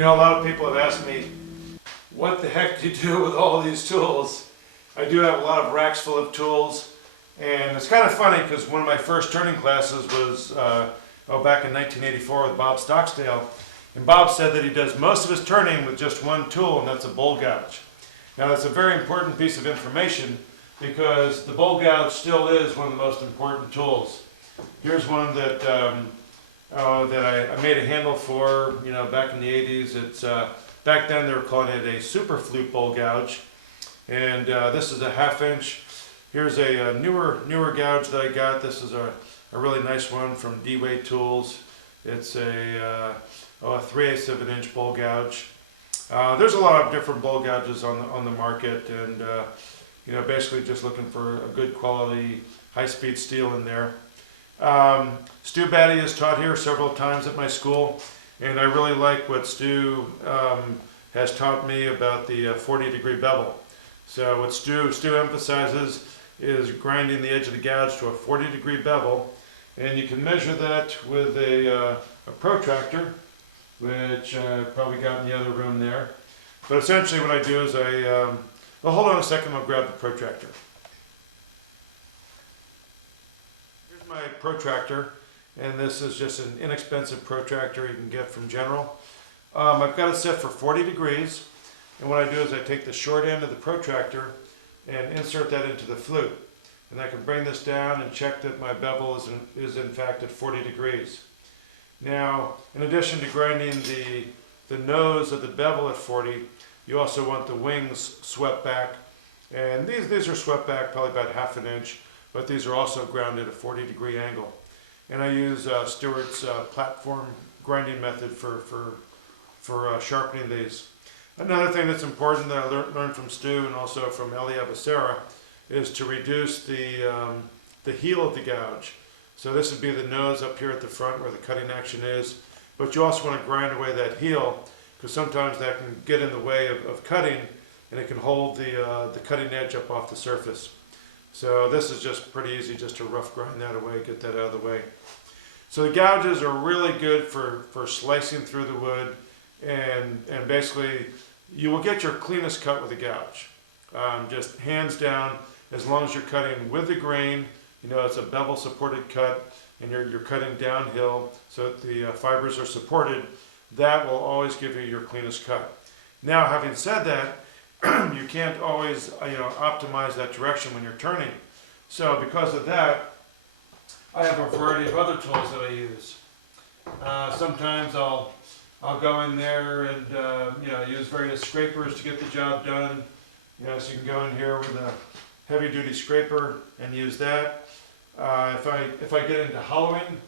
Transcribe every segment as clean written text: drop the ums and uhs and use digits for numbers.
You know, a lot of people have asked me, what the heck do you do with all these tools? I do have a lot of racks full of tools, and it's kind of funny because one of my first turning classes was back in 1984 with Bob Stocksdale, and Bob said that he does most of his turning with just one tool, and that's a bowl gouge. Now that's a very important piece of information because the bowl gouge still is one of the most important tools. Here's one that I made a handle for, you know, back in the 80s. It's back then they were calling it a super flute bowl gouge, and this is a 1/2 inch. Here's a newer gouge that I got. This is a really nice one from Lathe Tools. It's a 3/8 of an inch bowl gouge. There's a lot of different bowl gouges on the market, and you know, basically just looking for a good quality high-speed steel in there. Stu Batty has taught here several times at my school, and I really like what Stu has taught me about the 40-degree bevel. So what Stu emphasizes is grinding the edge of the gouge to a 40-degree bevel, and you can measure that with a protractor, which I probably got in the other room there. But essentially what I do is well, hold on a second, I'll grab the protractor. Here's my protractor, and this is just an inexpensive protractor you can get from General. I've got it set for 40 degrees, and what I do is I take the short end of the protractor and insert that into the flute. And I can bring this down and check that my bevel is in fact at 40 degrees. Now, in addition to grinding the nose of the bevel at 40, you also want the wings swept back. And these are swept back probably about 1/2 inch, but these are also ground at a 40-degree angle. And I use Stewart's platform grinding method for sharpening these. Another thing that's important that I learned from Stu and also from Eli Avicera is to reduce the heel of the gouge. So this would be the nose up here at the front where the cutting action is, but you also want to grind away that heel because sometimes that can get in the way of cutting, and it can hold the cutting edge up off the surface. So this is just pretty easy just to rough grind that away, get that out of the way. So the gouges are really good for slicing through the wood, and basically you will get your cleanest cut with a gouge. Just hands down, as long as you're cutting with the grain, you know, it's a bevel supported cut, and you're cutting downhill so that the fibers are supported, that will always give you your cleanest cut. Now, having said that, you can't always optimize that direction when you're turning. So because of that, I have a variety of other tools that I use. Sometimes I'll go in there and use various scrapers to get the job done. You know, so you can go in here with a heavy-duty scraper and use that. If I get into hollowing,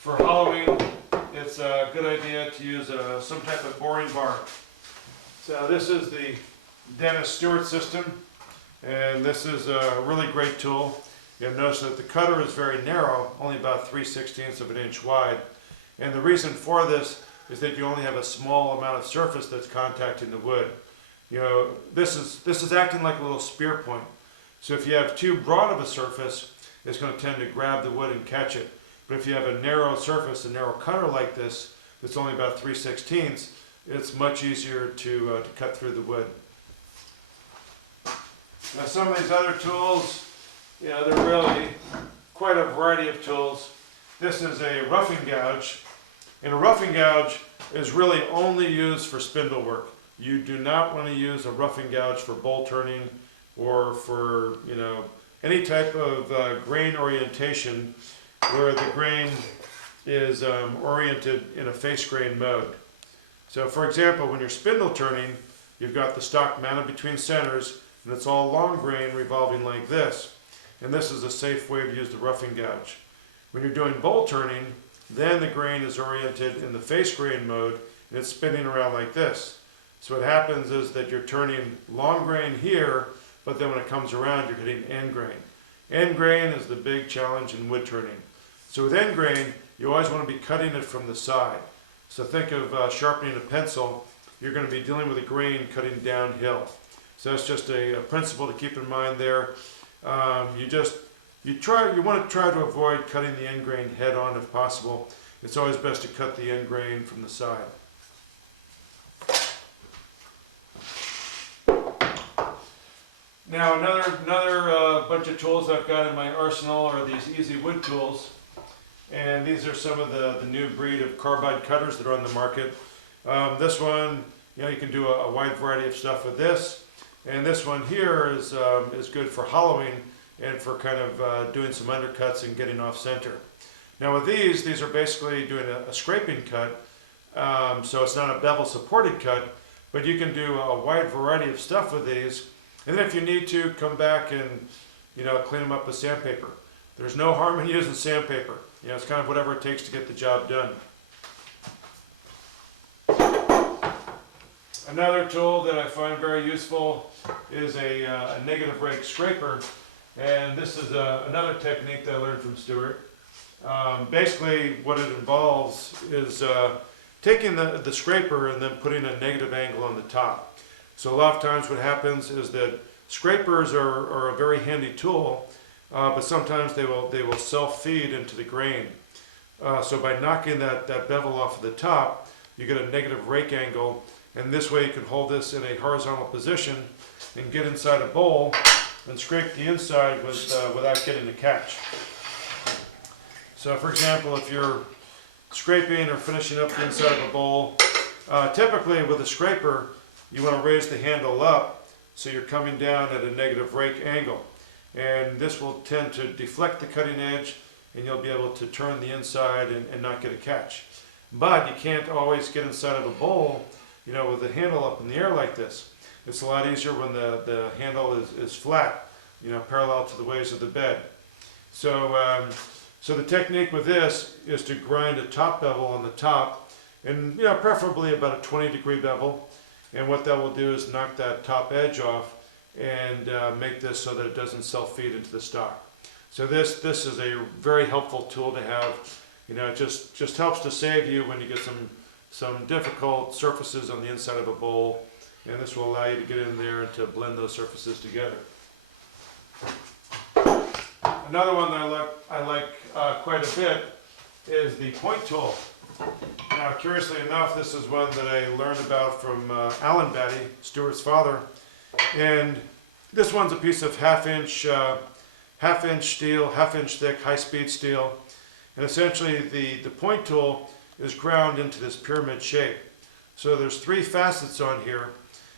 for hollowing, it's a good idea to use some type of boring bar. So this is the Dennis Stewart system, and this is a really great tool. You'll notice that the cutter is very narrow, only about 3/16 of an inch wide. And the reason for this is that you only have a small amount of surface that's contacting the wood. You know, this is acting like a little spear point. So if you have too broad of a surface, it's going to tend to grab the wood and catch it. But if you have a narrow surface, a narrow cutter like this, that's only about 3/16, it's much easier to cut through the wood. Now some of these other tools, you know, they're really quite a variety of tools. This is a roughing gouge, and a roughing gouge is really only used for spindle work. You do not want to use a roughing gouge for bowl turning or for, you know, any type of grain orientation where the grain is oriented in a face grain mode. So for example, when you're spindle turning, you've got the stock mounted between centers, and it's all long grain revolving like this. And this is a safe way to use the roughing gouge. When you're doing bowl turning, then the grain is oriented in the face grain mode, and it's spinning around like this. So what happens is that you're turning long grain here, but then when it comes around, you're hitting end grain. End grain is the big challenge in wood turning. So with end grain, you always want to be cutting it from the side. So think of sharpening a pencil. You're going to be dealing with a grain cutting downhill. So that's just a principle to keep in mind there. You want to try to avoid cutting the end grain head on if possible. It's always best to cut the end grain from the side. Now another bunch of tools I've got in my arsenal are these easy wood tools. And these are some of the new breed of carbide cutters that are on the market. This one, you can do a wide variety of stuff with this. And this one here is good for hollowing and for kind of doing some undercuts and getting off center. Now with these are basically doing a scraping cut. So it's not a bevel supported cut, but you can do a wide variety of stuff with these. And then if you need to, come back and clean them up with sandpaper. There's no harm in using sandpaper. It's kind of whatever it takes to get the job done. Another tool that I find very useful is a negative rake scraper. And this is another technique that I learned from Stuart. Basically what it involves is taking the scraper and then putting a negative angle on the top. So a lot of times what happens is that scrapers are a very handy tool, but sometimes they will self-feed into the grain. So by knocking that bevel off of the top, you get a negative rake angle, and this way you can hold this in a horizontal position and get inside a bowl and scrape the inside without getting a catch. So for example, if you're scraping or finishing up the inside of a bowl, typically with a scraper, you want to raise the handle up so you're coming down at a negative rake angle. And this will tend to deflect the cutting edge, and you'll be able to turn the inside and not get a catch. But you can't always get inside of a bowl, with the handle up in the air like this. It's a lot easier when the handle is flat, parallel to the ways of the bed. So the technique with this is to grind a top bevel on the top, and preferably about a 20-degree bevel. And what that will do is knock that top edge off and make this so that it doesn't self-feed into the stock. So this is a very helpful tool to have. It just helps to save you when you get some difficult surfaces on the inside of a bowl, and this will allow you to get in there and to blend those surfaces together. Another one that I like quite a bit is the point tool. Now, curiously enough, this is one that I learned about from Alan Batty, Stuart's father. And this one's a piece of half-inch steel, half-inch thick, high-speed steel. And essentially, the point tool is ground into this pyramid shape. So there's 3 facets on here.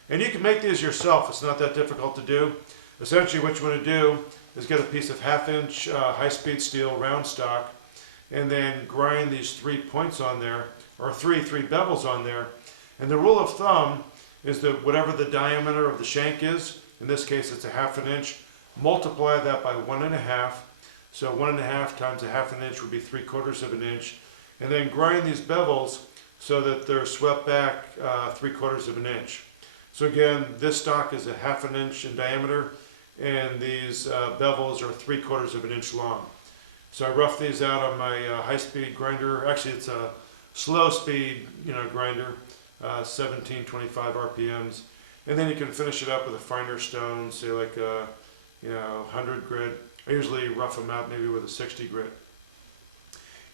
And you can make these yourself. It's not that difficult to do. Essentially, what you want to do is get a piece of half-inch high-speed steel round stock, and then grind these 3 points on there, or three bevels on there. And the rule of thumb is that whatever the diameter of the shank is, in this case it's a 1/2 inch, multiply that by 1.5. So 1.5 times a 1/2 inch would be 3/4 inch. And then grind these bevels so that they're swept back 3/4 inch. So again, this stock is a 1/2 inch in diameter, and these bevels are 3/4 inch long. So I rough these out on my high-speed grinder. Actually, it's a slow-speed, grinder, 1725 RPMs. And then you can finish it up with a finer stone, say like a 100 grit. I usually rough them out maybe with a 60 grit.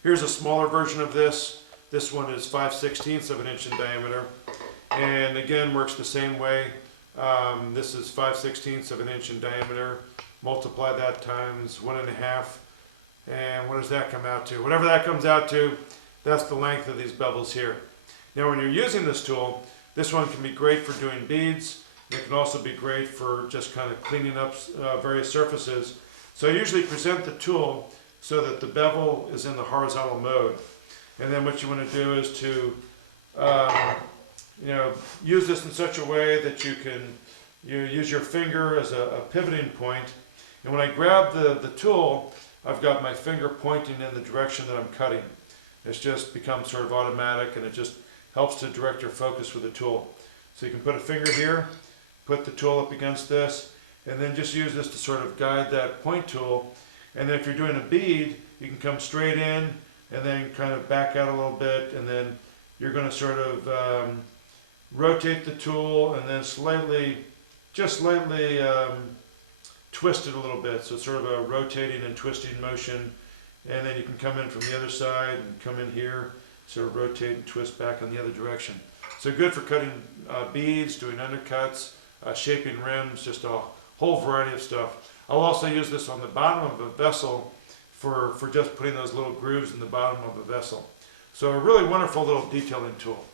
Here's a smaller version of this. This one is 5/16 inch in diameter, and again works the same way. This is 5/16 inch in diameter. Multiply that times 1.5. And what does that come out to? Whatever that comes out to, that's the length of these bevels here. Now when you're using this tool, this one can be great for doing beads. It can also be great for just kind of cleaning up various surfaces. So I usually present the tool so that the bevel is in the horizontal mode. And then what you want to do is to use this in such a way that you can use your finger as a pivoting point. And when I grab the tool, I've got my finger pointing in the direction that I'm cutting. It's just become sort of automatic, and it just helps to direct your focus with the tool. So you can put a finger here, put the tool up against this, and then just use this to sort of guide that point tool. And then if you're doing a bead, you can come straight in and then kind of back out a little bit, and then you're going to sort of rotate the tool and then just slightly twist it a little bit. So it's sort of a rotating and twisting motion. And then you can come in from the other side and come in here, sort of rotate and twist back in the other direction. So good for cutting beads, doing undercuts, shaping rims, just a whole variety of stuff. I'll also use this on the bottom of a vessel for just putting those little grooves in the bottom of a vessel. So a really wonderful little detailing tool.